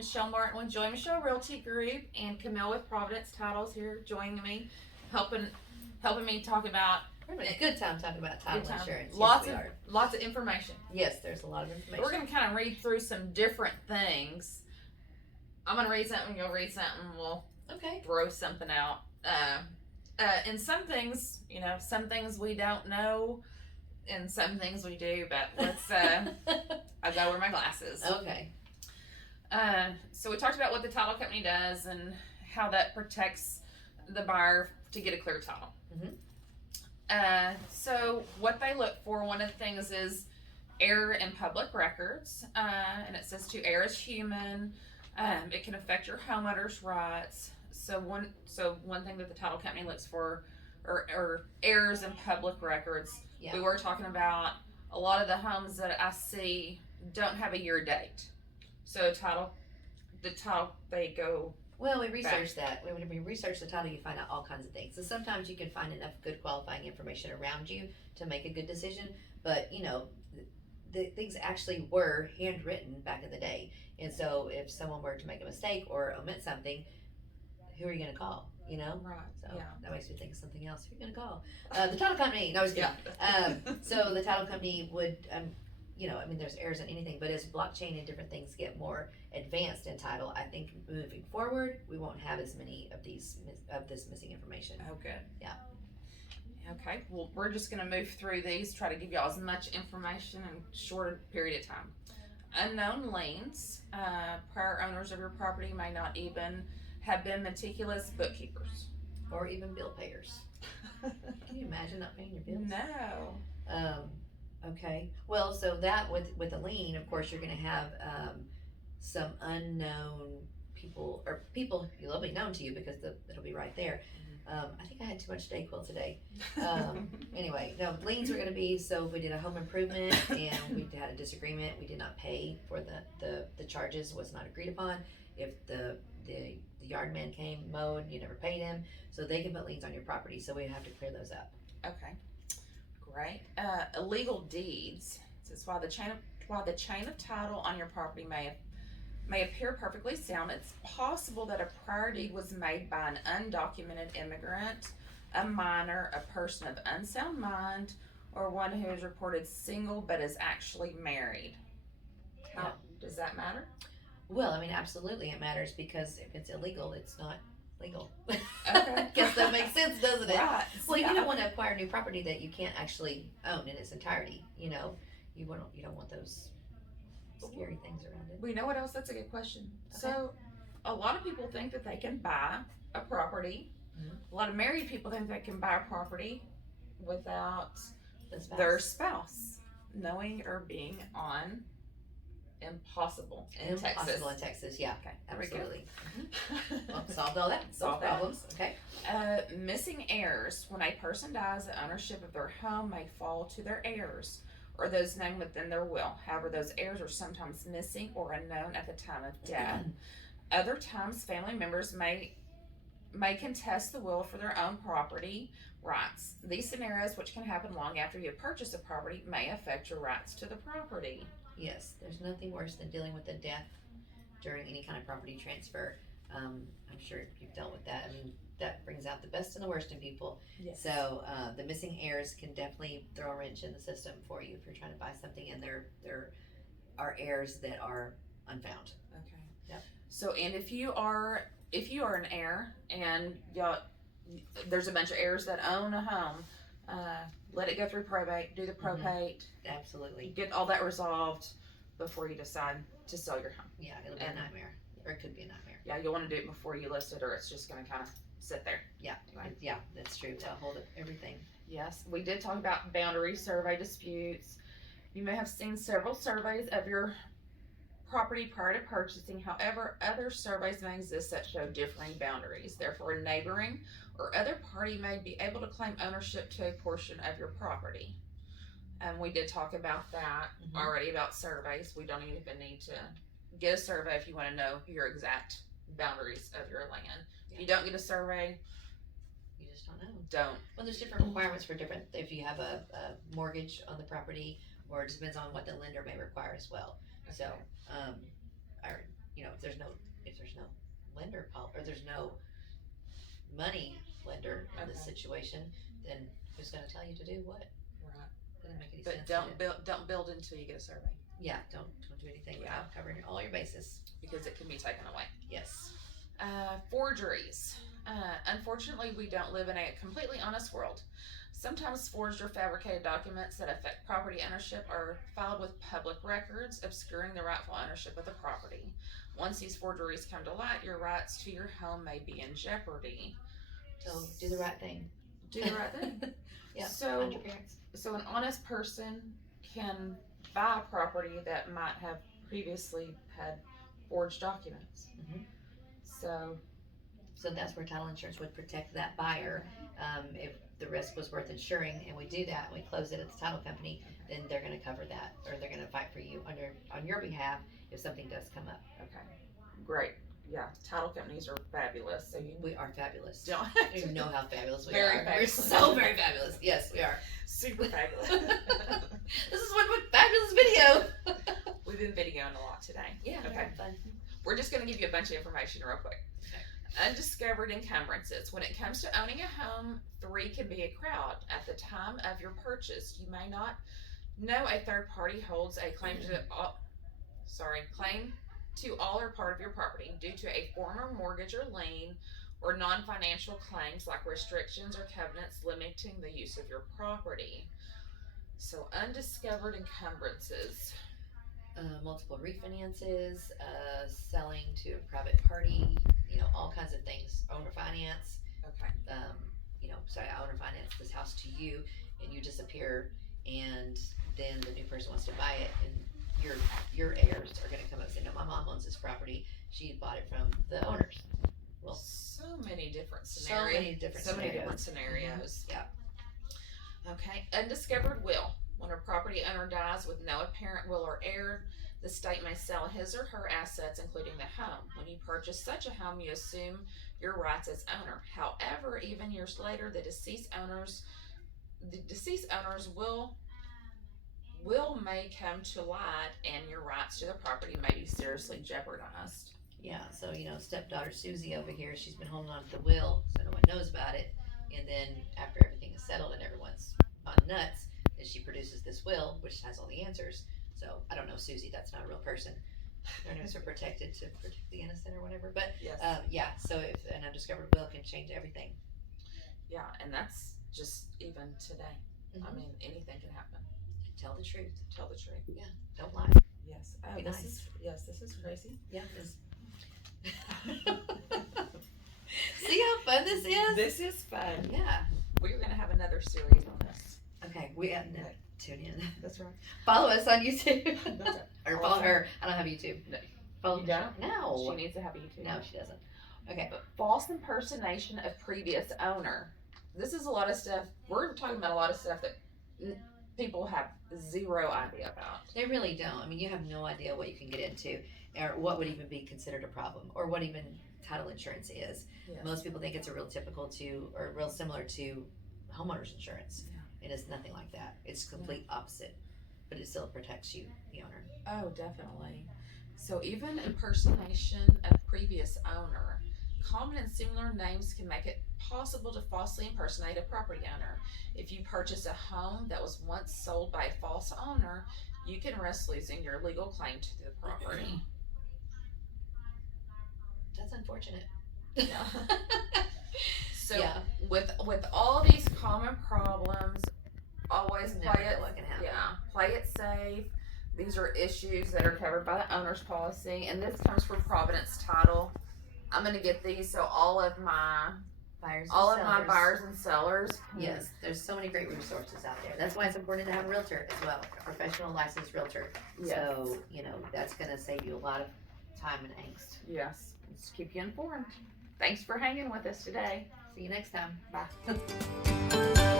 Michelle Martin with Joy Michelle Realty Group and Camille with Providence Titles here joining me, helping me talk about We're having a good time talking about title good time. insurance. Lots Yes, of we are. lots of information. Yes, there's a lot of information. We're gonna kind of read through some different things. I'm gonna read something, you'll read something, we'll throw something out. And some things, some things we don't know, and some things we do. But let's. I've got to wear my glasses. Okay. So we talked about what the title company does and how that protects the buyer to get a clear title. Mm-hmm. So what they look for, one of the things is error in public records, and it says to err is human. It can affect your homeowner's rights. So one thing that the title company looks for are errors in public records. Yeah. We were talking about a lot of the homes that I see don't have a year date. So they go. Well, we researched that. When we research the title, you find out all kinds of things. So sometimes you can find enough good qualifying information around you to make a good decision. But the things actually were handwritten back in the day. And so if someone were to make a mistake or omit something, who are you going to call? Right. So yeah. that makes me think of something else. Who are you going to call? The title company. No, I was kidding. Yeah. So the title company would, there's errors in anything, but as blockchain and different things get more advanced in title, I think moving forward, we won't have as many of this missing information. Oh, good. Yeah. Okay. Well, we're just going to move through these, try to give y'all as much information in a shorter period of time. Unknown liens. Prior owners of your property may not even have been meticulous bookkeepers. Or even bill payers. Can you imagine not paying your bills? No. Okay. Well, so that with a lien, of course, you're going to have some unknown people, or people you'll be known to you because it'll be right there. I think I had too much Dayquil today. Anyway, no, liens were going to be, so if we did a home improvement and we had a disagreement, we did not pay for the charges, was not agreed upon. If the yard man came, mowed, you never paid him, so they can put liens on your property, so we have to clear those up. Okay. Great. Illegal deeds. This is while the chain of title on your property may appear perfectly sound, it's possible that a prior deed was made by an undocumented immigrant, a minor, a person of unsound mind, or one who is reported single but is actually married. How does that matter? Well, absolutely it matters, because if it's illegal, it's not legal. Okay. Guess that makes sense, doesn't it? Right. Well, you don't want to acquire new property that you can't actually own in its entirety. You don't want those scary things around it. We know what else? That's a good question. Okay. So, a lot of people think that they can buy a property. Mm-hmm. A lot of married people think they can buy a property without The their spouse knowing or being on. Impossible in Texas. Impossible in Texas, yeah. Okay, Absolutely. Well, solved all that. Solved Solved problems. Okay. Missing heirs. When a person dies, the ownership of their home may fall to their heirs or those named within their will. However, those heirs are sometimes missing or unknown at the time of death. Other times, family members may contest the will for their own property rights. These scenarios, which can happen long after you have purchased a property, may affect your rights to the property. Yes, there's nothing worse than dealing with a death during any kind of property transfer. I'm sure you've dealt with that. That brings out the best and the worst in people. Yes. So the missing heirs can definitely throw a wrench in the system for you if you're trying to buy something and there are heirs that are unfound. Okay. Yep. So, and if you are an heir and there's a bunch of heirs that own a home, let it go through probate. Do the probate. Mm-hmm. Absolutely. Get all that resolved before you decide to sell your home. Yeah, it'll be a nightmare, or it could be a nightmare. Yeah, you'll want to do it before you list it, or it's just going to kind of sit there. Yeah, Anyway. yeah, that's true. To hold up everything. Yes, we did talk about boundary survey disputes. You may have seen several surveys of your property prior to purchasing. However, other surveys may exist that show differing boundaries. Therefore, a neighboring or other party may be able to claim ownership to a portion of your property. And we did talk about that already, about surveys. We don't even need to get a survey if you want to know your exact boundaries of your land. Yeah. If you don't get a survey, You just don't know. don't. Well, there's different requirements for different, if you have a mortgage on the property, or it depends on what the lender may require as well. So, you know, if there's no lender or there's no money lender in this Okay. situation, then who's going to tell you to do what? Right. Doesn't make any But sense. don't build until you get a survey, Yeah, don't do anything without covering all your bases. because it can be taken away. Yes. Forgeries. Unfortunately, we don't live in a completely honest world. Sometimes forged or fabricated documents that affect property ownership are filed with public records, obscuring the rightful ownership of the property. Once these forgeries come to light, your rights to your home may be in jeopardy. So do the right thing. Do the right thing. Yeah. So, Find your parents. so an honest person can buy a property that might have previously had forged documents. Mhm. So that's where title insurance would protect that buyer. If the risk was worth insuring, and we do that, and we close it at the title company, then they're going to cover that, or they're going to fight for you on your behalf if something does come up. okay, great. Yeah, title companies are fabulous. So We are fabulous. don't I don't even know how fabulous we Very are. fabulous. We're so very fabulous. Yes, we are. super fabulous. This is one fabulous video. We've been videoing a lot today. Yeah. Okay. Fun. We're just going to give you a bunch of information real quick. Undiscovered encumbrances. When it comes to owning a home, 3 can be a crowd. At the time of your purchase, you may not know a third party holds a claim to all or part of your property due to a former mortgage or lien, or non-financial claims like restrictions or covenants limiting the use of your property. So undiscovered encumbrances. Multiple refinances, selling to a private party, all kinds of things. Owner finance. Okay. I owner finance this house to you, and you disappear, and then the new person wants to buy it, and your heirs are going to come up and say, no, my mom owns this property. She bought it from the owners. Well, so many different scenarios. Yeah. Okay. Undiscovered will. When a property owner dies with no apparent will or heir, the state may sell his or her assets, including the home. When you purchase such a home, you assume your rights as owner. However, even years later, the deceased owners' will may come to light, and your rights to the property may be seriously jeopardized. Yeah, so stepdaughter Susie over here, she's been holding on to the will, so no one knows about it. And then after everything is settled and everyone's on nuts, then she produces this will, which has all the answers. So I don't know Susie, that's not a real person. Their names are protected to protect the innocent or whatever. But yes. So if an undiscovered will can change everything. Yeah, and that's just even today. Mm-hmm. I mean, anything can happen. Tell the truth. Tell the truth. Yeah, don't lie. Yes. Oh, Be nice. This is crazy. Yeah. See how fun this is? This is fun. Yeah. We're going to have another series on this. Okay, we have to tune in. That's right. Follow us on YouTube. That's right. Or follow her. I don't have YouTube. No. Follow You don't? No. She needs to have a YouTube. No, she doesn't. Okay. False impersonation of previous owner. This is a lot of stuff. We're talking about a lot of stuff that people have zero idea about. They really don't. I mean, you have no idea what you can get into, or what would even be considered a problem, or what even title insurance is. Yes. Most people think it's a real similar to homeowners insurance. Yeah. It is nothing like that. It's complete opposite, but it still protects you, the owner. Oh, definitely. So even impersonation of previous owner. Common and similar names can make it possible to falsely impersonate a property owner. If you purchase a home that was once sold by a false owner, you can risk losing your legal claim to the property. That's unfortunate. Yeah. So Yeah. with all these common problems, always Never play know it. what can happen. Yeah, play it safe. These are issues that are covered by the owner's policy, and this comes from Providence Title. I'm going to get these so all of my buyers and sellers. Yes, there's so many great resources out there. That's why it's important to have a realtor as well, a professional licensed realtor. Yes. So, that's going to save you a lot of time and angst. Yes, let's keep you informed. Thanks for hanging with us today. See you next time. Bye.